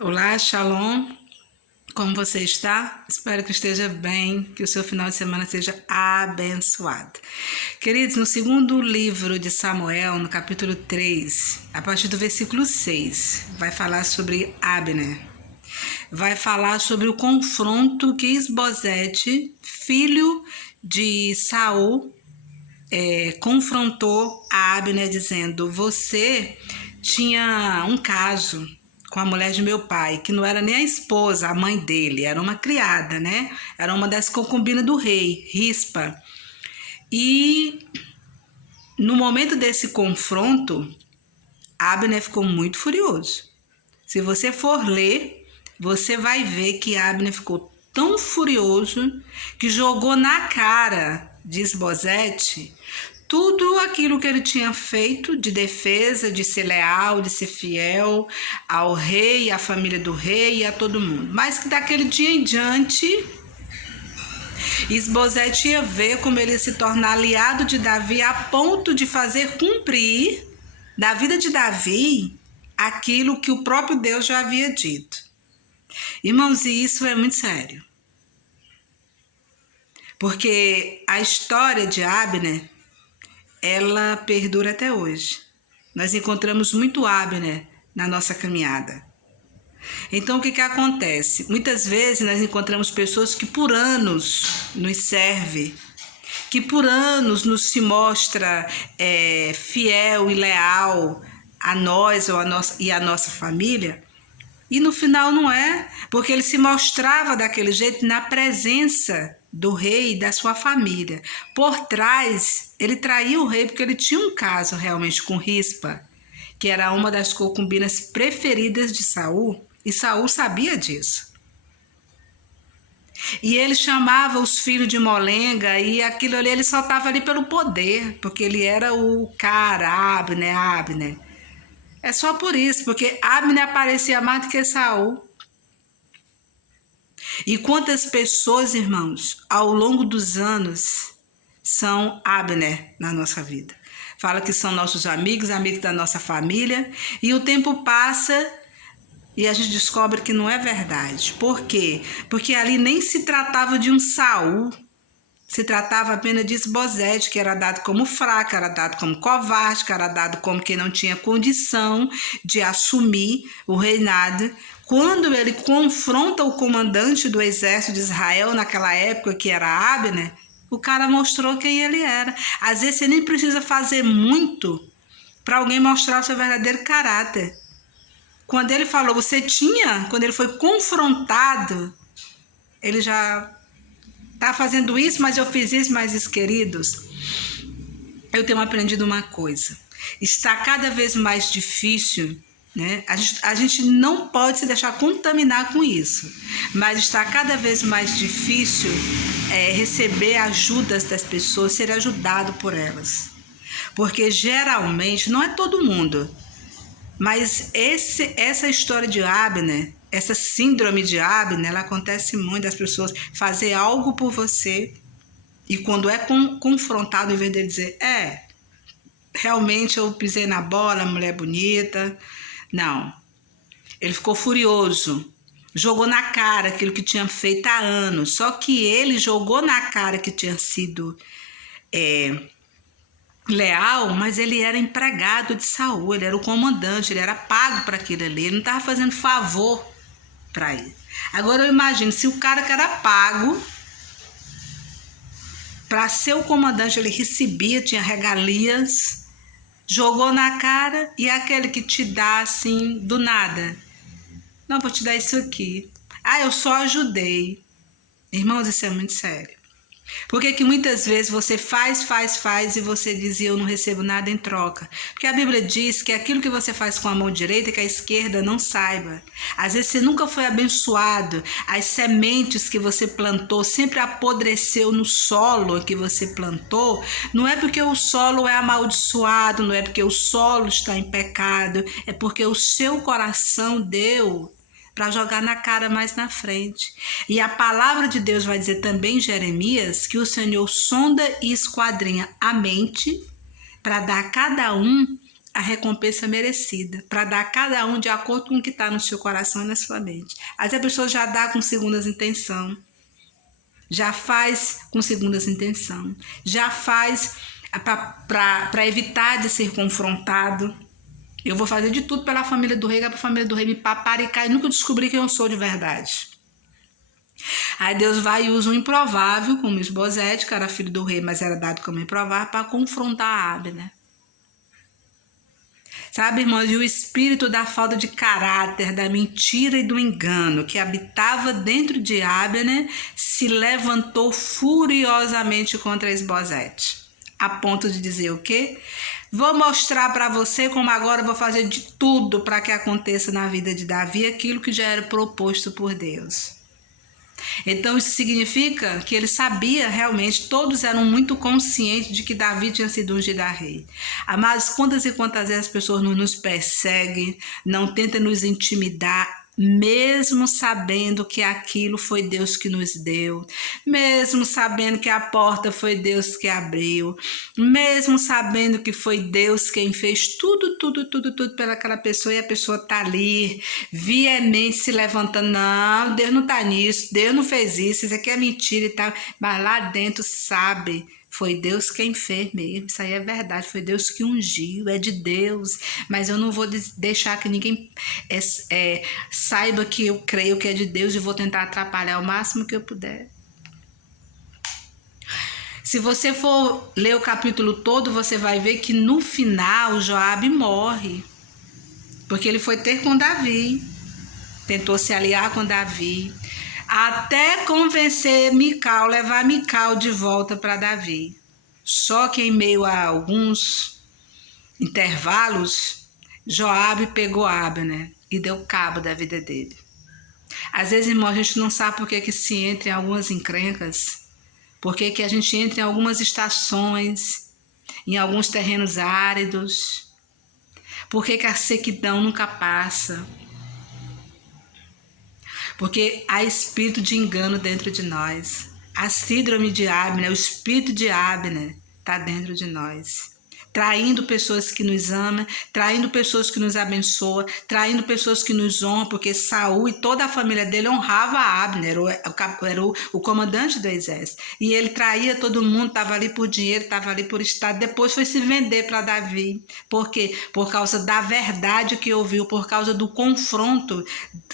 Olá, Shalom. Como você está? Espero que esteja bem, que o seu final de semana seja abençoado. Queridos, no segundo livro de Samuel, no capítulo 3, a partir do versículo 6, vai falar sobre Abner. Vai falar sobre o confronto que Isbosete, filho de Saul, confrontou a Abner dizendo: você tinha um caso com a mulher de meu pai, que não era nem a esposa, a mãe dele, era uma criada, né? Era uma das concubinas do rei, Rispa. E no momento desse confronto, Abner ficou muito furioso. Se você for ler, você vai ver que Abner ficou tão furioso que jogou na cara de Isbosete tudo aquilo que ele tinha feito de defesa, de ser leal, de ser fiel ao rei, à família do rei e a todo mundo. Mas que daquele dia em diante, Isbosete ia ver como ele ia se tornar aliado de Davi a ponto de fazer cumprir da vida de Davi aquilo que o próprio Deus já havia dito. Irmãos, e isso é muito sério. Porque a história de Abner, ela perdura até hoje. Nós encontramos muito Abner na nossa caminhada. Então, o que acontece? Muitas vezes nós encontramos pessoas que por anos nos servem, que por anos nos se mostra fiel e leal a nós ou a nossa família, e no final não é, porque ele se mostrava daquele jeito na presença do rei e da sua família. Por trás, ele traiu o rei porque ele tinha um caso realmente com Rispa, que era uma das concubinas preferidas de Saul, e Saul sabia disso. E ele chamava os filhos de molenga, e aquilo ali ele só estava ali pelo poder, porque ele era o cara, Abner. É só por isso, porque Abner aparecia mais do que Saul. E quantas pessoas, irmãos, ao longo dos anos, são Abner na nossa vida. Fala que são nossos amigos, amigos da nossa família, e o tempo passa e a gente descobre que não é verdade. Por quê? Porque ali nem se tratava de um Saul, se tratava apenas de Isbosete, que era dado como fraco, era dado como covarde, que era dado como quem não tinha condição de assumir o reinado. Quando ele confronta o comandante do exército de Israel naquela época, que era Abner, o cara mostrou quem ele era. Às vezes você nem precisa fazer muito para alguém mostrar o seu verdadeiro caráter. Quando ele falou, quando ele foi confrontado, ele já está fazendo isso, mas eu fiz isso, mas queridos, eu tenho aprendido uma coisa. Está cada vez mais difícil, né? A gente não pode se deixar contaminar com isso, mas está cada vez mais difícil receber ajudas das pessoas, ser ajudado por elas. Porque geralmente, não é todo mundo, mas essa história de Abner, essa síndrome de Abner, ela acontece muito, das pessoas fazer algo por você e quando é confrontado, em vez de dizer, realmente eu pisei na bola, mulher bonita. Não. Ele ficou furioso, jogou na cara aquilo que tinha feito há anos, só que ele jogou na cara que tinha sido leal, mas ele era empregado de Saul, ele era o comandante, ele era pago para aquilo ali, ele não estava fazendo favor para ele. Agora eu imagino, se o cara que era pago para ser o comandante, ele recebia, tinha regalias, jogou na cara, e aquele que te dá assim, do nada, não, vou te dar isso aqui. Eu só ajudei. Irmãos, isso é muito sério. Porque que muitas vezes você faz e você diz, eu não recebo nada em troca. Porque a Bíblia diz que aquilo que você faz com a mão direita, que a esquerda não saiba. Às vezes você nunca foi abençoado, as sementes que você plantou sempre apodreceu no solo que você plantou. Não é porque o solo é amaldiçoado, não é porque o solo está em pecado, é porque o seu coração deu para jogar na cara mais na frente. E a palavra de Deus vai dizer também em Jeremias que o Senhor sonda e esquadrinha a mente para dar a cada um a recompensa merecida, para dar a cada um de acordo com o que está no seu coração e na sua mente. Às vezes a pessoa já dá com segundas intenções, já faz com segundas intenções, já faz para evitar de ser confrontado. Eu vou fazer de tudo pela família do rei, para a família do rei me paparicar e nunca descobrir quem eu sou de verdade. Aí Deus vai e usa um improvável, como Isbosete, que era filho do rei, mas era dado como improvável, para confrontar Abner. Sabe, irmãos, e o espírito da falta de caráter, da mentira e do engano que habitava dentro de Abner se levantou furiosamente contra Isbosete, a ponto de dizer o quê? Vou mostrar para você como agora vou fazer de tudo para que aconteça na vida de Davi aquilo que já era proposto por Deus. Então isso significa que ele sabia realmente, todos eram muito conscientes de que Davi tinha sido ungido a rei. Amados, quantas e quantas vezes as pessoas não nos perseguem, não tentam nos intimidar, mesmo sabendo que aquilo foi Deus que nos deu, mesmo sabendo que a porta foi Deus que abriu, mesmo sabendo que foi Deus quem fez tudo pelaquela pessoa, e a pessoa tá ali, veemente se levantando, não, Deus não tá nisso, Deus não fez isso aqui é mentira e tal, mas lá dentro sabe, foi Deus quem fez mesmo, isso aí é verdade, foi Deus que ungiu, é de Deus, mas eu não vou deixar que ninguém saiba que eu creio que é de Deus e vou tentar atrapalhar o máximo que eu puder. Se você for ler o capítulo todo, você vai ver que no final Joabe morre, porque ele foi ter com Davi, tentou se aliar com Davi, até convencer Mical, levar Mical de volta para Davi. Só que em meio a alguns intervalos, Joabe pegou Abner e deu cabo da vida dele. Às vezes, irmão, a gente não sabe por que se entra em algumas encrencas, por que a gente entra em algumas estações, em alguns terrenos áridos, por que a sequidão nunca passa. Porque há espírito de engano dentro de nós. A síndrome de Abner, o espírito de Abner está dentro de nós. Traindo pessoas que nos amam, traindo pessoas que nos abençoam, traindo pessoas que nos honram, porque Saul e toda a família dele honrava Abner, era o comandante do exército. E ele traía todo mundo, estava ali por dinheiro, estava ali por estado. Depois foi se vender para Davi. Por quê? Por causa da verdade que ouviu, por causa do confronto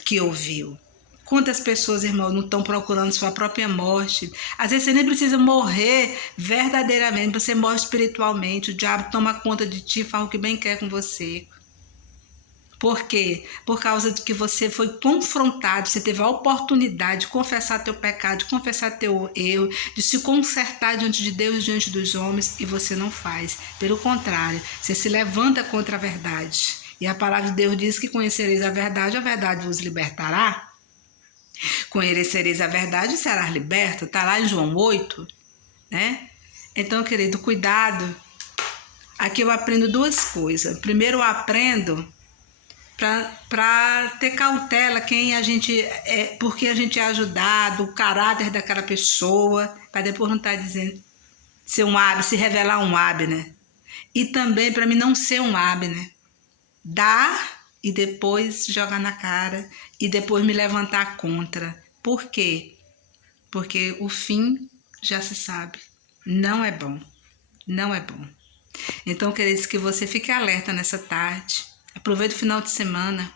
que ouviu. Quantas pessoas, irmãos, não estão procurando sua própria morte? Às vezes você nem precisa morrer verdadeiramente, você morre espiritualmente. O diabo toma conta de ti, faz o que bem quer com você. Por quê? Por causa de que você foi confrontado, você teve a oportunidade de confessar teu pecado, de confessar teu erro, de se consertar diante de Deus e diante dos homens, e você não faz. Pelo contrário, você se levanta contra a verdade. E a palavra de Deus diz que conhecereis a verdade vos libertará. Conhecereis a verdade e serás liberto, está lá em João 8, né? Então, querido, cuidado. Aqui eu aprendo duas coisas. Primeiro, eu aprendo para ter cautela quem a gente é, porque a gente é ajudado, o caráter daquela pessoa, para depois não estar dizendo ser um Abner, se revelar um Abner. E também para mim não ser um Abner. Dar e depois jogar na cara e depois me levantar contra. Por quê? Porque o fim já se sabe. Não é bom. Não é bom. Então, queridos, que você fique alerta nessa tarde. Aproveite o final de semana.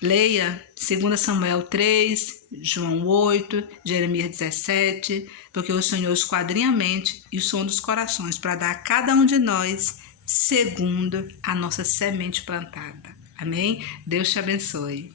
Leia 2 Samuel 3, João 8, Jeremias 17, porque o Senhor esquadrinha a mente e o som dos corações para dar a cada um de nós segundo a nossa semente plantada. Amém? Deus te abençoe.